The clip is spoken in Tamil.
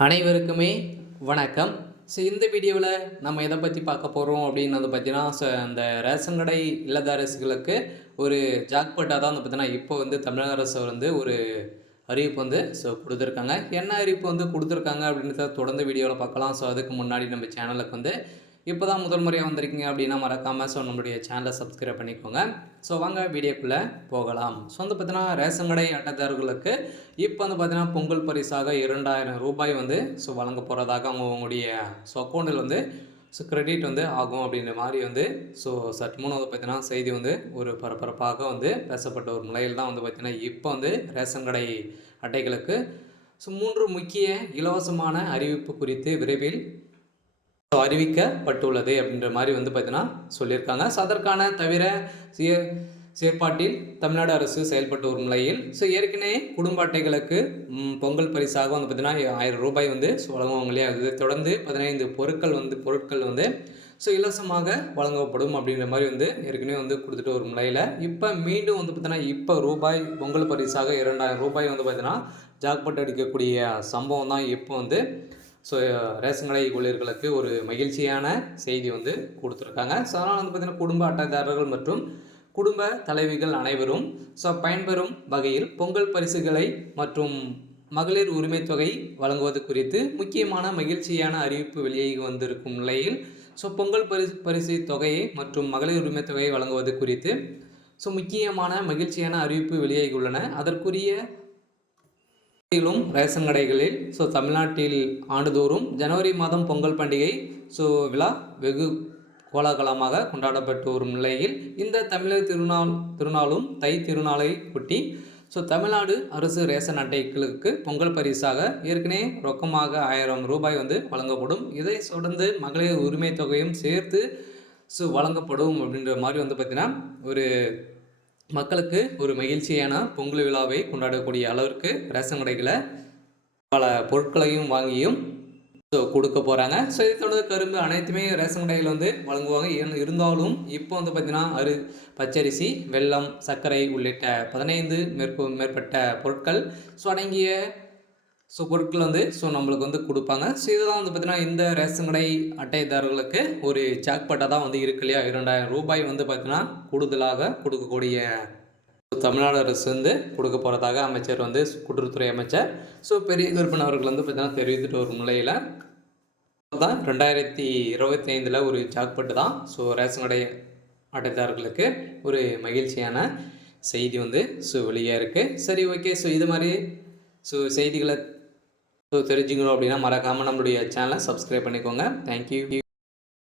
அனைவருக்குமே வணக்கம். ஸோ இந்த வீடியோவில் நம்ம எதை பற்றி பார்க்க போகிறோம் அப்படின்னு வந்து பார்த்தீங்கன்னா ஸோ அந்த ரேஷன் கடை இல்லதாரசுகளுக்கு ஒரு ஜாக்பாட்டாக தான் வந்து பார்த்தீங்கன்னா இப்போ வந்து தமிழக அரசு வந்து ஒரு அறிவிப்பு வந்து ஸோ கொடுத்துருக்காங்க. என்ன அறிவிப்பு வந்து கொடுத்துருக்காங்க அப்படின்றத தொடர்ந்து வீடியோவில் பார்க்கலாம். ஸோ அதுக்கு முன்னாடி நம்ம சேனலுக்கு வந்து இப்போ தான் முதல் முறையாக வந்திருக்கீங்க அப்படின்னா மறக்காமல் ஸோ நம்மளுடைய சேனலை சப்ஸ்கிரைப் பண்ணிக்கோங்க. ஸோ வாங்க வீடியோக்குள்ளே போகலாம். ஸோ வந்து பார்த்தீங்கன்னா ரேஷன் கடை அட்டைதாரர்களுக்கு இப்போ வந்து பார்த்தீங்கன்னா பொங்கல் பரிசாக இரண்டாயிரம் ரூபாய் வந்து ஸோ வழங்க போகிறதாக அவங்க அவங்களுடைய ஸோ அக்கௌண்ட்டில் வந்து ஸோ கிரெடிட் வந்து ஆகும் அப்படின்ற மாதிரி வந்து ஸோ சற்று மூணு வந்து பார்த்தீங்கன்னா செய்தி வந்து ஒரு பரபரப்பாக வந்து பேசப்பட்ட ஒரு நிலையில் தான் வந்து பார்த்திங்கன்னா இப்போ வந்து ரேஷன் கடை அட்டைகளுக்கு ஸோ மூன்று முக்கிய இலவசமான அறிவிப்பு குறித்து விரைவில் அறிவிக்கப்பட்டுள்ளது அப்படின்ற மாதிரி வந்து பார்த்தீங்கன்னா சொல்லியிருக்காங்க. ஸோ அதற்கான தவிர சிய செயற்பாட்டில் தமிழ்நாடு அரசு செயல்பட்டு வரும் நிலையில் ஸோ ஏற்கனவே குடும்ப அட்டைகளுக்கு பொங்கல் பரிசாக வந்து பார்த்தீங்கன்னா ஆயிரம் ரூபாய் வந்து ஸோ வழங்குவாங்க இல்லையா இதை தொடர்ந்து பதினைந்து பொருட்கள் வந்து பொருட்கள் வந்து ஸோ இலவசமாக வழங்கப்படும் அப்படின்ற மாதிரி வந்து ஏற்கனவே வந்து கொடுத்துட்டு வரும் நிலையில். இப்போ மீண்டும் வந்து பார்த்தீங்கன்னா இப்போ ரூபாய் பொங்கல் பரிசாக இரண்டாயிரம் ரூபாய் வந்து பார்த்தீங்கன்னா ஜாக்பாட் அடிக்கக்கூடிய சம்பவம் தான் இப்போ வந்து ஸோ uh, ரேஷன் கடை ஊழியர்களுக்கு ஒரு மகிழ்ச்சியான செய்தி வந்து கொடுத்துருக்காங்க. ஸோ அதனால் வந்து பார்த்திங்கன்னா குடும்ப அட்டைதாரர்கள் மற்றும் குடும்ப தலைவிகள் அனைவரும் ஸோ பயன்பெறும் வகையில் பொங்கல் பரிசுகளை மற்றும் மகளிர் உரிமை தொகை வழங்குவது குறித்து முக்கியமான மகிழ்ச்சியான அறிவிப்பு வெளியாகி வந்திருக்கும் நிலையில் ஸோ பொங்கல் பரிசு பரிசு தொகையை மற்றும் மகளிர் உரிமை தொகையை வழங்குவது குறித்து ஸோ முக்கியமான மகிழ்ச்சியான அறிவிப்பு வெளியாகி உள்ளன அதற்குரிய லும் ரேஷன் கடைகளில் ஸோ தமிழ்நாட்டில் ஆண்டுதோறும் ஜனவரி மாதம் பொங்கல் பண்டிகை ஸோ விழா வெகு கோலாகலமாக கொண்டாடப்பட்டு வரும் நிலையில் இந்த தமிழர் திருநாள் திருநாளும் தை திருநாளை ஒட்டி ஸோ தமிழ்நாடு அரசு ரேஷன் அட்டைகளுக்கு பொங்கல் பரிசாக ஏற்கனவே ரொக்கமாக ஆயிரம் ரூபாய் வந்து வழங்கப்படும். இதை தொடர்ந்து மகளிர் உரிமை தொகையும் சேர்த்து ஸோ வழங்கப்படும் அப்படின்ற மாதிரி வந்து பார்த்திங்கன்னா ஒரு மக்களுக்கு ஒரு மகிழ்ச்சியான பொங்கல் விழாவை கொண்டாடக்கூடிய அளவிற்கு ரேஷன் கடைகளை பல பொருட்களையும் வாங்கியும் ஸோ கொடுக்க போகிறாங்க ஸோ இதை தொடர்ந்து கரும்பு அனைத்துமே ரேஷன் கடையில் வந்து வழங்குவாங்க. ஏன் இருந்தாலும் இப்போ வந்து பார்த்திங்கன்னா அரு பச்சரிசி வெல்லம் சர்க்கரை உள்ளிட்ட பதினைந்து மேற்பு மேற்பட்ட பொருட்கள். ஸோ அடங்கிய ஸோ பொருட்கள் வந்து ஸோ நம்மளுக்கு வந்து கொடுப்பாங்க. ஸோ இதெல்லாம் வந்து பார்த்திங்கன்னா இந்த ரேஷன் கடை அட்டைதாரர்களுக்கு ஒரு ஜாக்பாட்டாக தான் வந்து இருக்கு இல்லையா? இரண்டாயிரம் ரூபாய் வந்து பார்த்திங்கன்னா கூடுதலாக கொடுக்கக்கூடிய தமிழ்நாடு அரசு வந்து கொடுக்க போகிறதாக அமைச்சர் வந்து கூட்டுறவுத்துறை அமைச்சர். ஸோ பெரிய கருப்பன் அவர்கள் வந்து பார்த்தீங்கன்னா தெரிவித்துட்டு வரும் நிலையில் தான் ரெண்டாயிரத்தி இருபத்தி ஐந்தில் ஒரு ஜாக்பட்டு தான். ஸோ ரேஷன் கடை அட்டைதாரர்களுக்கு ஒரு மகிழ்ச்சியான செய்தி வந்து ஸோ வெளியாக இருக்குது சரி ஓகே ஸோ இது மாதிரி ஸோ செய்திகளை தெரிஞ்சுக்கணும் அப்படின்னா மறக்காமல் நம்மளுடைய சேனலை சப்ஸ்கிரைப் பண்ணிக்கோங்க. தேங்க்யூ